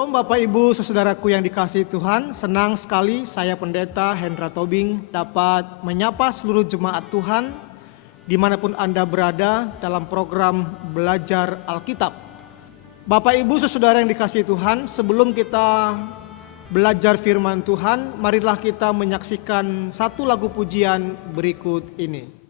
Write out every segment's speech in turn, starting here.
Shalom Bapak Ibu saudaraku yang dikasihi Tuhan, senang sekali saya Pendeta Hendra Tobing dapat menyapa seluruh jemaat Tuhan dimanapun Anda berada dalam program Belajar Alkitab. Bapak Ibu saudara yang dikasihi Tuhan, sebelum kita belajar firman Tuhan, marilah kita menyaksikan satu lagu pujian berikut ini.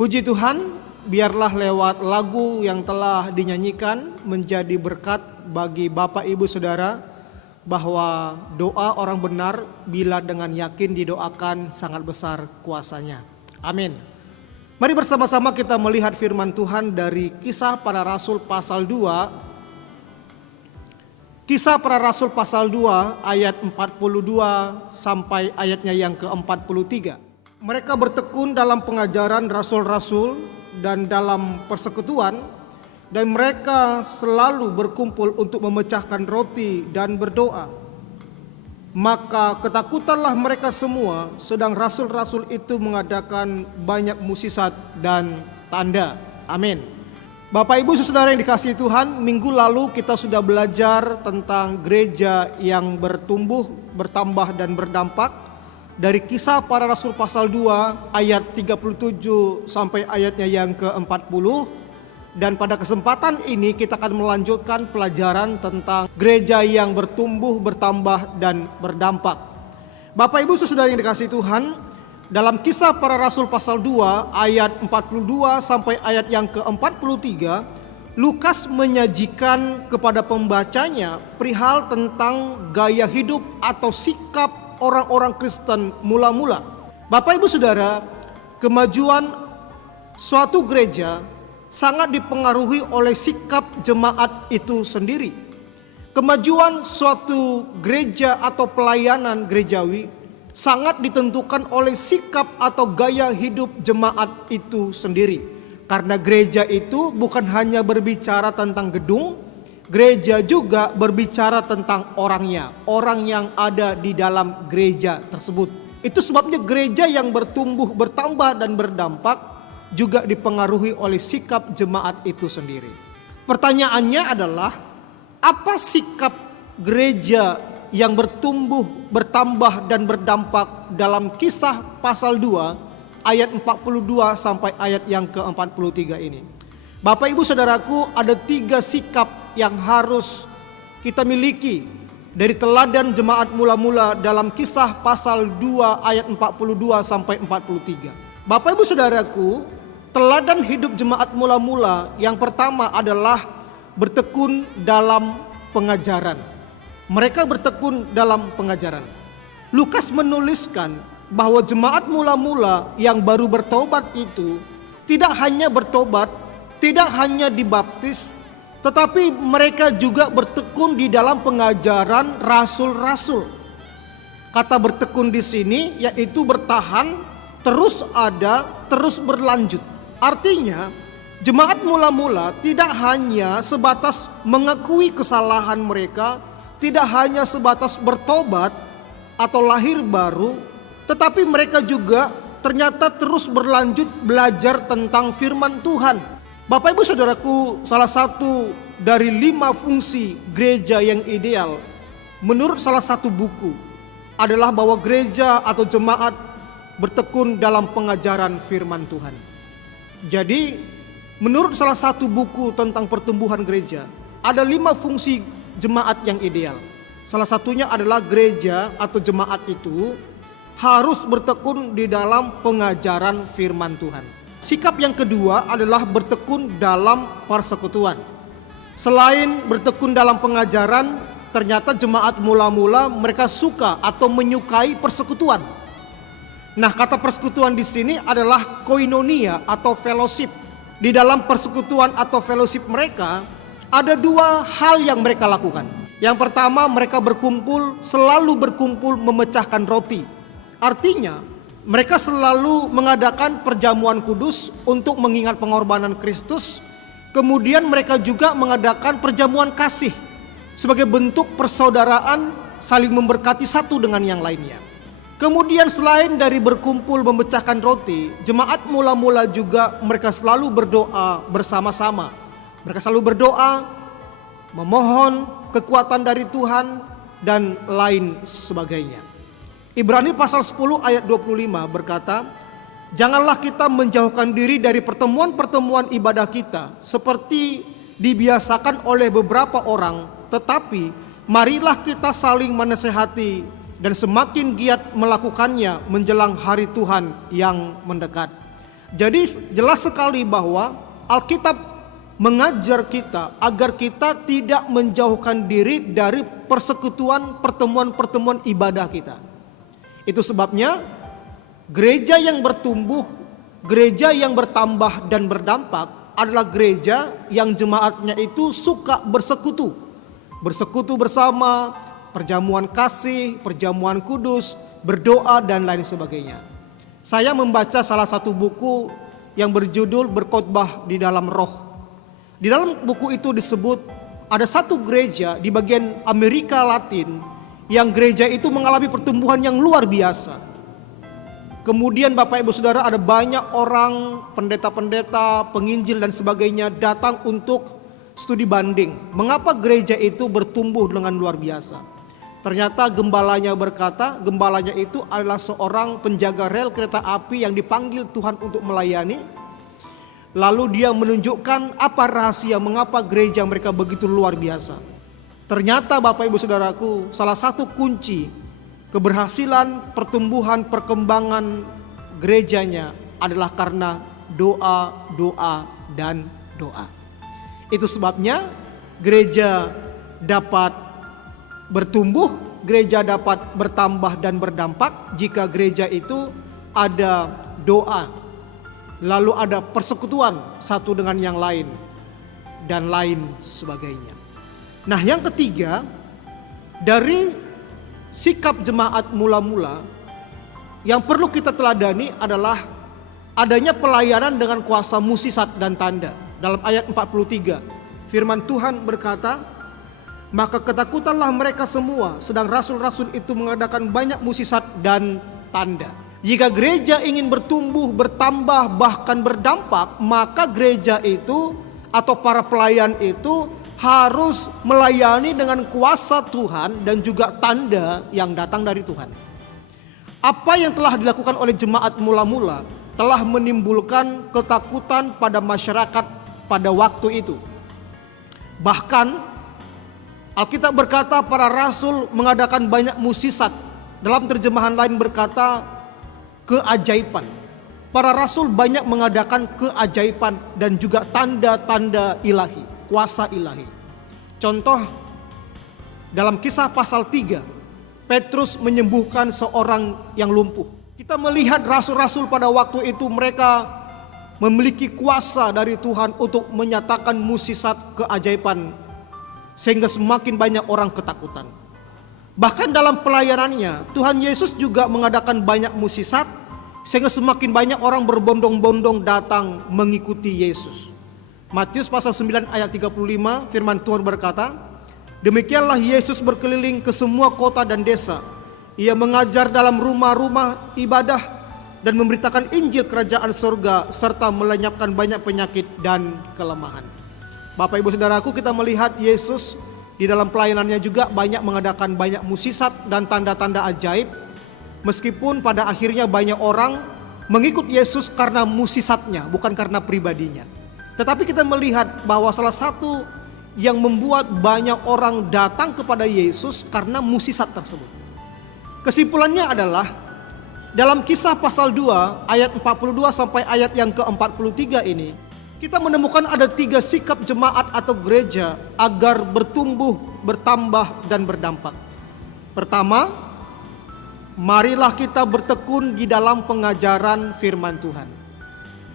Puji Tuhan, biarlah lewat lagu yang telah dinyanyikan menjadi berkat bagi Bapak Ibu Saudara bahwa doa orang benar bila dengan yakin didoakan sangat besar kuasanya. Amin. Mari bersama-sama kita melihat firman Tuhan dari Kisah Para Rasul pasal 2. Kisah Para Rasul pasal 2 ayat 42 sampai ayatnya yang ke-43. Mereka bertekun dalam pengajaran rasul-rasul dan dalam persekutuan, dan mereka selalu berkumpul untuk memecahkan roti dan berdoa. Maka ketakutanlah mereka semua, sedang rasul-rasul itu mengadakan banyak mukjizat dan tanda. Amin. Bapak Ibu saudara yang dikasihi Tuhan, minggu lalu kita sudah belajar tentang gereja yang bertumbuh, bertambah dan berdampak. Dari Kisah Para Rasul pasal 2 ayat 37 sampai ayatnya yang ke-40. Dan pada kesempatan ini kita akan melanjutkan pelajaran tentang gereja yang bertumbuh, bertambah dan berdampak. Bapak Ibu saudara yang dikasihi Tuhan, dalam Kisah Para Rasul pasal 2 ayat 42 sampai ayat yang ke-43, Lukas menyajikan kepada pembacanya perihal tentang gaya hidup atau sikap orang-orang Kristen mula-mula. Bapak Ibu Saudara, kemajuan suatu gereja sangat dipengaruhi oleh sikap jemaat itu sendiri. Kemajuan suatu gereja atau pelayanan gerejawi sangat ditentukan oleh sikap atau gaya hidup jemaat itu sendiri. Karena gereja itu bukan hanya berbicara tentang gedung, gereja juga berbicara tentang orangnya, orang yang ada di dalam gereja tersebut. Itu sebabnya gereja yang bertumbuh, bertambah dan berdampak juga dipengaruhi oleh sikap jemaat itu sendiri. Pertanyaannya adalah, apa sikap gereja yang bertumbuh, bertambah dan berdampak dalam Kisah pasal 2 ayat 42 sampai ayat yang ke-43 ini? Bapak Ibu Saudaraku, ada 3 sikap yang harus kita miliki dari teladan jemaat mula-mula dalam Kisah pasal 2 ayat 42 sampai 43. Bapak Ibu Saudaraku, teladan hidup jemaat mula-mula yang pertama adalah bertekun dalam pengajaran. Mereka bertekun dalam pengajaran. Lukas menuliskan bahwa jemaat mula-mula yang baru bertobat itu tidak hanya bertobat, tidak hanya dibaptis, tetapi mereka juga bertekun di dalam pengajaran rasul-rasul. Kata bertekun di sini yaitu bertahan, terus ada, terus berlanjut. Artinya, jemaat mula-mula tidak hanya sebatas mengakui kesalahan mereka, tidak hanya sebatas bertobat atau lahir baru, tetapi mereka juga ternyata terus berlanjut belajar tentang firman Tuhan. Bapak Ibu Saudaraku, salah satu dari 5 fungsi gereja yang ideal menurut salah satu buku adalah bahwa gereja atau jemaat bertekun dalam pengajaran firman Tuhan. Jadi, menurut salah satu buku tentang pertumbuhan gereja, ada 5 fungsi jemaat yang ideal. Salah satunya adalah gereja atau jemaat itu harus bertekun di dalam pengajaran firman Tuhan. Sikap yang kedua adalah bertekun dalam persekutuan. Selain bertekun dalam pengajaran, ternyata jemaat mula-mula mereka suka atau menyukai persekutuan. Nah, kata persekutuan di sini adalah koinonia atau fellowship. Di dalam persekutuan atau fellowship mereka, ada 2 hal yang mereka lakukan. Yang pertama, mereka selalu berkumpul memecahkan roti. Artinya, mereka selalu mengadakan perjamuan kudus untuk mengingat pengorbanan Kristus. Kemudian mereka juga mengadakan perjamuan kasih sebagai bentuk persaudaraan, saling memberkati satu dengan yang lainnya. Kemudian selain dari berkumpul memecahkan roti, jemaat mula-mula juga mereka selalu berdoa bersama-sama. Mereka selalu berdoa, memohon kekuatan dari Tuhan dan lain sebagainya. Ibrani pasal 10 ayat 25 berkata, janganlah kita menjauhkan diri dari pertemuan-pertemuan ibadah kita seperti dibiasakan oleh beberapa orang, tetapi marilah kita saling menasehati dan semakin giat melakukannya menjelang hari Tuhan yang mendekat. Jadi jelas sekali bahwa Alkitab mengajar kita agar kita tidak menjauhkan diri dari persekutuan pertemuan-pertemuan ibadah kita. Itu sebabnya gereja yang bertumbuh, gereja yang bertambah dan berdampak adalah gereja yang jemaatnya itu suka bersekutu. Bersekutu bersama, perjamuan kasih, perjamuan kudus, berdoa dan lain sebagainya. Saya membaca salah satu buku yang berjudul Berkhotbah di dalam Roh. Di dalam buku itu disebut ada satu gereja di bagian Amerika Latin yang gereja itu mengalami pertumbuhan yang luar biasa. Kemudian Bapak Ibu Saudara, ada banyak orang, pendeta-pendeta, penginjil dan sebagainya datang untuk studi banding. Mengapa gereja itu bertumbuh dengan luar biasa? Ternyata gembalanya berkata, gembalanya itu adalah seorang penjaga rel kereta api yang dipanggil Tuhan untuk melayani. Lalu dia menunjukkan apa rahasia mengapa gereja mereka begitu luar biasa. Ternyata Bapak Ibu Saudaraku, salah satu kunci keberhasilan pertumbuhan perkembangan gerejanya adalah karena doa, doa, dan doa. Itu sebabnya gereja dapat bertumbuh gereja dapat bertambah dan berdampak jika gereja itu ada doa, lalu ada persekutuan satu dengan yang lain, dan lain sebagainya. Nah, yang ketiga, dari sikap jemaat mula-mula yang perlu kita teladani adalah adanya pelayanan dengan kuasa mukjizat dan tanda. Dalam ayat 43, firman Tuhan berkata, maka ketakutanlah mereka semua, sedang rasul-rasul itu mengadakan banyak mukjizat dan tanda. Jika gereja ingin bertumbuh, bertambah, bahkan berdampak, maka gereja itu atau para pelayan itu harus melayani dengan kuasa Tuhan dan juga tanda yang datang dari Tuhan. Apa yang telah dilakukan oleh jemaat mula-mula telah menimbulkan ketakutan pada masyarakat pada waktu itu. Bahkan Alkitab berkata para rasul mengadakan banyak mukjizat. Dalam terjemahan lain berkata keajaiban. Para rasul banyak mengadakan keajaiban dan juga tanda-tanda ilahi, kuasa ilahi. Contoh, dalam Kisah pasal 3, Petrus menyembuhkan seorang yang lumpuh. Kita melihat rasul-rasul pada waktu itu mereka memiliki kuasa dari Tuhan untuk menyatakan mukjizat keajaiban, sehingga semakin banyak orang ketakutan. Bahkan dalam pelayanannya Tuhan Yesus juga mengadakan banyak mukjizat, sehingga semakin banyak orang berbondong-bondong datang mengikuti Yesus. Matius pasal 9 ayat 35, firman Tuhan berkata, demikianlah Yesus berkeliling ke semua kota dan desa. Ia mengajar dalam rumah-rumah ibadah dan memberitakan Injil kerajaan surga serta melenyapkan banyak penyakit dan kelemahan. Bapak Ibu Saudaraku, kita melihat Yesus di dalam pelayanannya juga banyak mengadakan banyak mukjizat dan tanda-tanda ajaib. Meskipun pada akhirnya banyak orang mengikut Yesus karena mukjizatnya, bukan karena pribadinya. Tetapi kita melihat bahwa salah satu yang membuat banyak orang datang kepada Yesus karena mukjizat tersebut. Kesimpulannya adalah dalam Kisah pasal 2 ayat 42 sampai ayat yang ke-43 ini, kita menemukan ada 3 sikap jemaat atau gereja agar bertumbuh, bertambah dan berdampak. Pertama, marilah kita bertekun di dalam pengajaran firman Tuhan.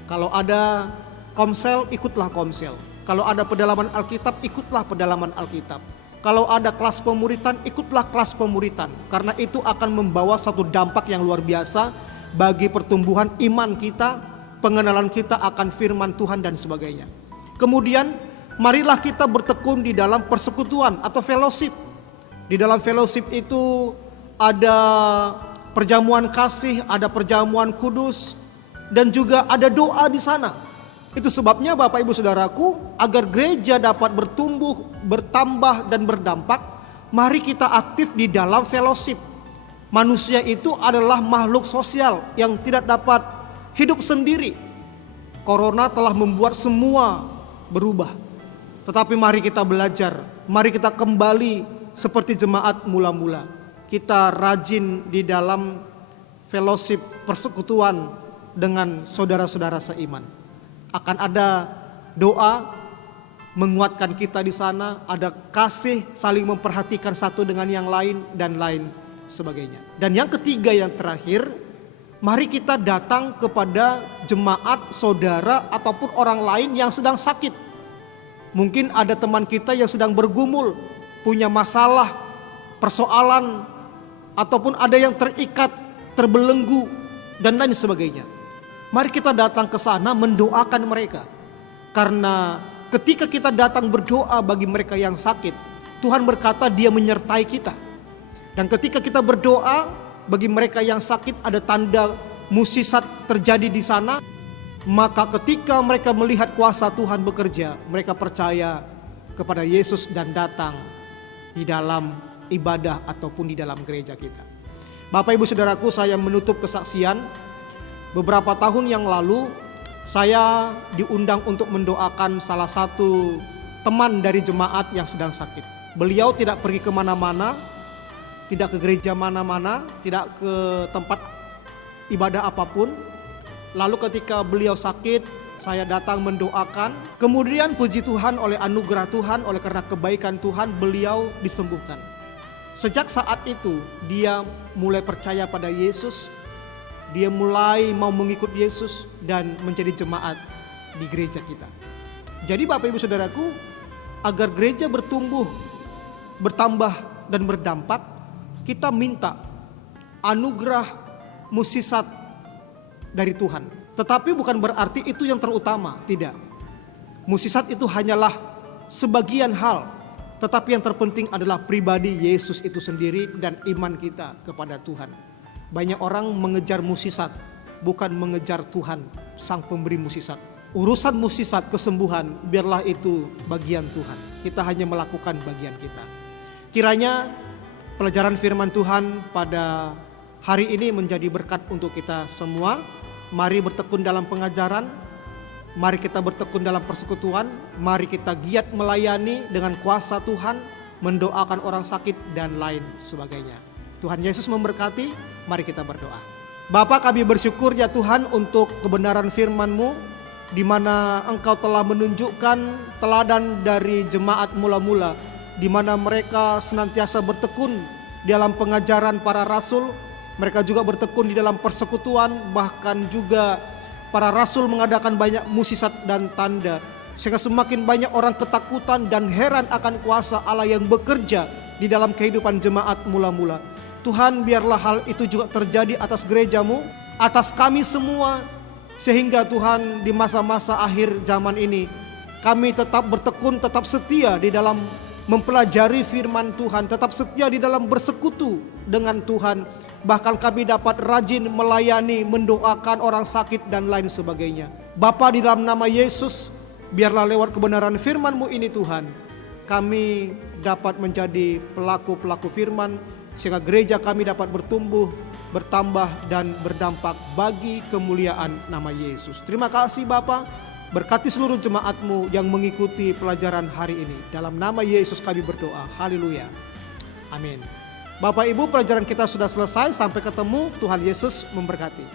Kalau ada komsel, ikutlah komsel. Kalau ada pedalaman Alkitab, ikutlah pedalaman Alkitab. Kalau ada kelas pemuritan, ikutlah kelas pemuritan. Karena itu akan membawa satu dampak yang luar biasa bagi pertumbuhan iman kita, pengenalan kita akan firman Tuhan dan sebagainya. Kemudian, marilah kita bertekun di dalam persekutuan atau fellowship. Di dalam fellowship itu ada perjamuan kasih, ada perjamuan kudus, dan juga ada doa di sana. Itu sebabnya Bapak Ibu Saudaraku, agar gereja dapat bertumbuh, bertambah dan berdampak, mari kita aktif di dalam fellowship. Manusia itu adalah makhluk sosial yang tidak dapat hidup sendiri. Corona telah membuat semua berubah. Tetapi mari kita belajar, mari kita kembali seperti jemaat mula-mula. Kita rajin di dalam fellowship persekutuan dengan saudara-saudara seiman. Akan ada doa menguatkan kita di sana, ada kasih saling memperhatikan satu dengan yang lain dan lain sebagainya. Dan yang ketiga yang terakhir, mari kita datang kepada jemaat, saudara ataupun orang lain yang sedang sakit. Mungkin ada teman kita yang sedang bergumul, punya masalah, persoalan, ataupun ada yang terikat, terbelenggu dan lain sebagainya. Mari kita datang ke sana mendoakan mereka. Karena ketika kita datang berdoa bagi mereka yang sakit, Tuhan berkata Dia menyertai kita. Dan ketika kita berdoa bagi mereka yang sakit, ada tanda mukjizat terjadi di sana. Maka ketika mereka melihat kuasa Tuhan bekerja, mereka percaya kepada Yesus dan datang di dalam ibadah ataupun di dalam gereja kita. Bapak Ibu Saudaraku, saya menutup kesaksian. Beberapa tahun yang lalu saya diundang untuk mendoakan salah satu teman dari jemaat yang sedang sakit. Beliau tidak pergi kemana-mana, tidak ke gereja mana-mana, tidak ke tempat ibadah apapun. Lalu ketika beliau sakit, saya datang mendoakan. Kemudian puji Tuhan, oleh anugerah Tuhan, oleh karena kebaikan Tuhan, beliau disembuhkan. Sejak saat itu dia mulai percaya pada Yesus, dia mulai mau mengikut Yesus dan menjadi jemaat di gereja kita. Jadi Bapak Ibu Saudaraku, agar gereja bertumbuh, bertambah dan berdampak, kita minta anugerah mukjizat dari Tuhan. Tetapi bukan berarti itu yang terutama, tidak. Mukjizat itu hanyalah sebagian hal, tetapi yang terpenting adalah pribadi Yesus itu sendiri dan iman kita kepada Tuhan. Banyak orang mengejar mukjizat, bukan mengejar Tuhan, Sang Pemberi mukjizat. Urusan mukjizat kesembuhan, biarlah itu bagian Tuhan. Kita hanya melakukan bagian kita. Kiranya pelajaran firman Tuhan pada hari ini menjadi berkat untuk kita semua. Mari bertekun dalam pengajaran, mari kita bertekun dalam persekutuan, mari kita giat melayani dengan kuasa Tuhan, mendoakan orang sakit dan lain sebagainya. Tuhan Yesus memberkati, mari kita berdoa. Bapa, kami bersyukur ya Tuhan untuk kebenaran firman-Mu, di mana Engkau telah menunjukkan teladan dari jemaat mula-mula, di mana mereka senantiasa bertekun dalam pengajaran para rasul. Mereka juga bertekun di dalam persekutuan, bahkan juga para rasul mengadakan banyak mukjizat dan tanda, sehingga semakin banyak orang ketakutan dan heran akan kuasa Allah yang bekerja di dalam kehidupan jemaat mula-mula. Tuhan, biarlah hal itu juga terjadi atas gereja-Mu, atas kami semua, sehingga Tuhan di masa-masa akhir zaman ini kami tetap bertekun, tetap setia di dalam mempelajari firman Tuhan, tetap setia di dalam bersekutu dengan Tuhan. Bahkan kami dapat rajin melayani, mendoakan orang sakit dan lain sebagainya. Bapa, di dalam nama Yesus, biarlah lewat kebenaran firman-Mu ini Tuhan, kami dapat menjadi pelaku-pelaku firman, sehingga gereja kami dapat bertumbuh, bertambah dan berdampak bagi kemuliaan nama Yesus. Terima kasih Bapa, berkati seluruh jemaat-Mu yang mengikuti pelajaran hari ini. Dalam nama Yesus kami berdoa, haleluya, amin. Bapak Ibu, pelajaran kita sudah selesai, sampai ketemu, Tuhan Yesus memberkati.